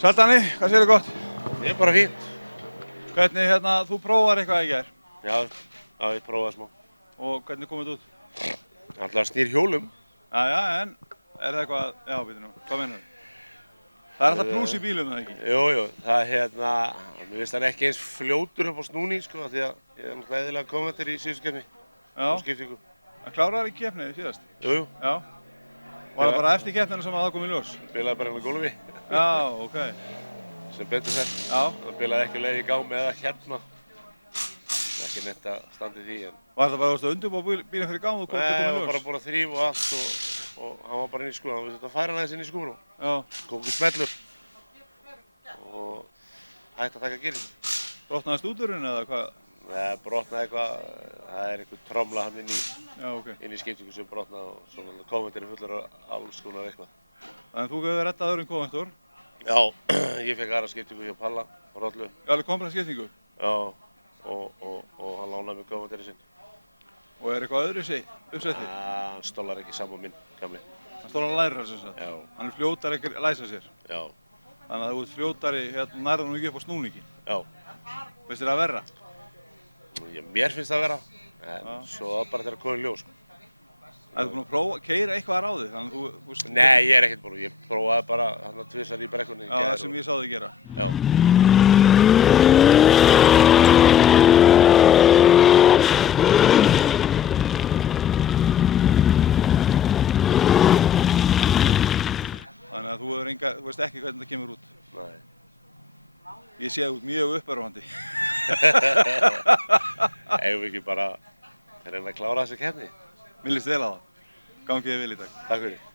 Sæll Danni, hvað segirðu gott? Ég er bara fínt. Hvernig þú prófaðir eitthvað í gær Já, ég prófaði smá. og hvernig kom þetta út? Alltaf snýr hjólum. Jæja, en er það eitthvað, já, býtu nú, hvað meinarðu? Það er alltaf plús í bílum, eða ekki? Jú, það mér finnst hann ekki eins fljótur upp á snúning, sko, því að ég er náttúrulega eðlilega kommentir í síðustu keppni. Já. Skiptingu. En kláraðir í keppni síðast? Jú. Já. Var það bara eftir keppnina sem að það kom í ljós? Bilaði bara hann á gólfi. Já, ok. Sem betur fer. Já. Það bilaði ekki leið í gámi eða hérna. Það er ekki neitt að standa í því, en... Var það bara að undirbúa bílinn fyrir gámi og kom í ljós? Nei, ég var bara búinn að þrífa og allt og hann var bara inn í skúrnum. Hann þurfti að færa hann aðeins inn í skúrnum. Já. Kom ekki smellur. Og hætti að taka girinn. Brotnaði stúturinn eða hvað? Nei, brotnaði eitthvað, það er einhver tromla hann inn í skiptingu sem brotnaði og svona kommentir fullur af alls konar eitthvað. Þannig að þú hefur reddað öðrum kommentur? Já, ég fekk aðra skiptingu hjá Palla og Rollu. Já, alveg komplett skiptingu? Já, og hann lánaði mig kommentirinn sinn. Og er eitthvað öðruvísi uppsetti? Hann stólar ekki saman minn, gamli. Hann stólar að læra sem sagt? Já. Hann er fljótari að læsa sér? Já. Þannig að þú ert fljótari, nærðu nú ekki upp á snúningin? Já. Finnst þér það verra? Mér finnst það vera, en svo það bara þegar komið ljós. Ertu búinn að prófa, keyra eitthvað á þig, þannig að þú... Nei, ég er ekkert búinn, ég prófaði bara þarna tvisvar í brekkunni. Já, það sem ég sá þig gera. Já. Þannig að þú veist ekki hvernig það kemur út. Nei. Ég sé út mjög uppörvandi. Eigum við ekki bara að reyna að klára þessa keppni? Mér líst vel á það. Gangi þér vel í dag. Takk fyrir.